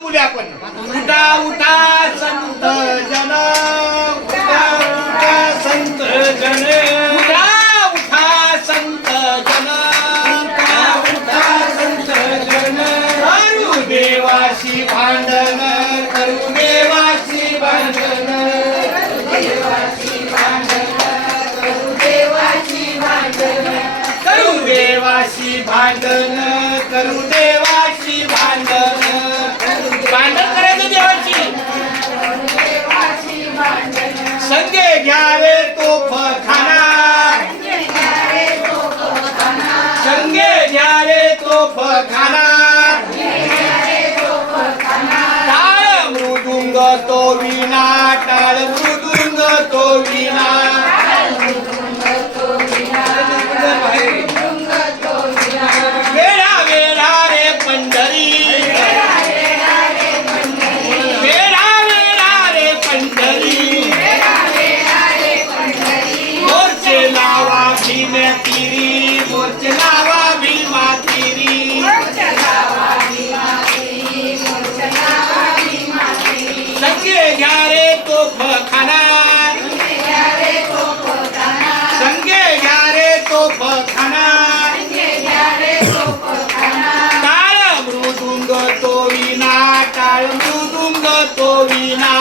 आपण उठा उठा संत जन, उठा उठा संत जन, उठा उठा संत जन, उठा उठा संत जन, करू देवाशी भांडण, करू देवाशी भांडण, देवाशी भांडण, करू देवाशी भांडण, करू देवाशी भांडण, करू देवाशी भांडण, भांडण करायचं देवाची, संगे घ्या रे तोफ खाना, संगे घ्या रे तोफ खाना, टाळ मृदुंग तो विना, टाळ मृदुंग तो विना, वेळा वेळा रे पंढरी, मोर्चे लावा भीमा तिरी, संगे घ्या रे तोफ खाना, संगे घ्या रे तोफ खाना, टाळ मृदुंग तो विना, टाळ मृदुंग तो विना,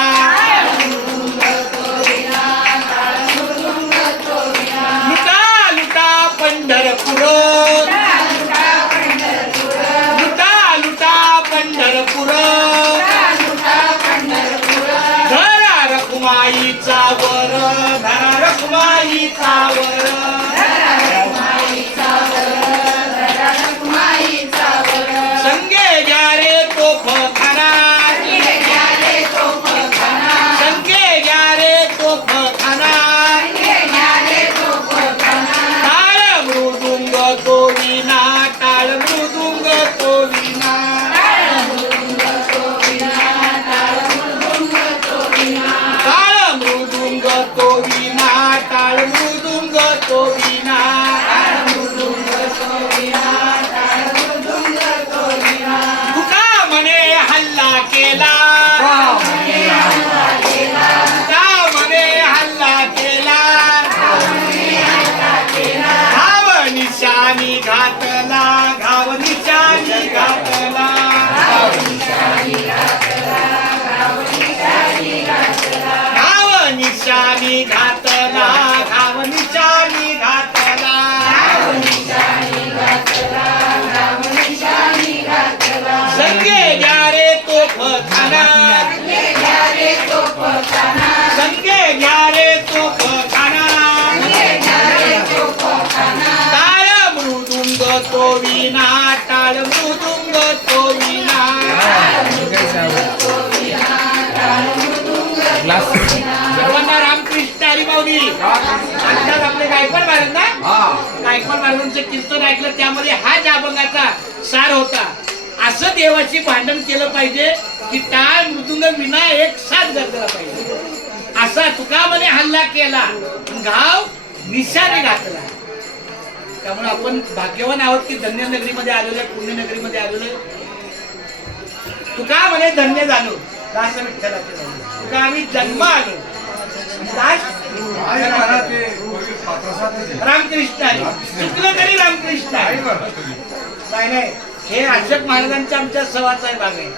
पंढरपूर, लुटा लुटा पंढरपूर, धरा रखुमाईचा वर, धरा रखुमाईचा वर, संगे घ्या रे तोफ खाना, संगे घ्या रे तोफ खाना, तो विना, टाळ मृदुंग तो विना, टाळ मृदुंग तो विना, टाळ मृदुंग तो विना, तुका म्हणे हल्ला केला, तुका म्हणे हल्ला केला, निशाणी घातला, घाव निशाणी घातला, घाव निशाणी घातला, घाव निशाणी घातला, घाव निशाणी घातला, घाव निशाणी घातला, घाव निशाणी घातला, संगे घ्या रे तोफ खाना, संगे घ्या रे तोफ खाना, संगे घ्या रे तोफ खाना, तो विना, टाळ मृदुंग तो विना, सर्वांना रामकृष्ण हरी माऊली. आत्ताच आपले गायकवाड महाराज ना, गायकवाड महाराजांचं कीर्तन ऐकलं, त्यामध्ये हा अभंगाचा सार होता. असं देवाची भांडण केलं पाहिजे की टाळ मृदुंग विना एक साथ गरजला पाहिजे. असा तुकामध्ये हल्ला केला, घाव निशाने घातला. त्यामुळे आपण भाग्यवान आहोत की धन्य नगरीमध्ये आलेलो, पुण्य नगरीमध्ये आलेलो. तुका म्हणे धन्य झालो, दास विठ्ठलाचे तुका आम्ही जन्म आलो, रामकृष्ण चुकलं तरी रामकृष्ण. नाही नाही, हे अशोक महाराजांच्या आमच्या सवाचा भाग आहे.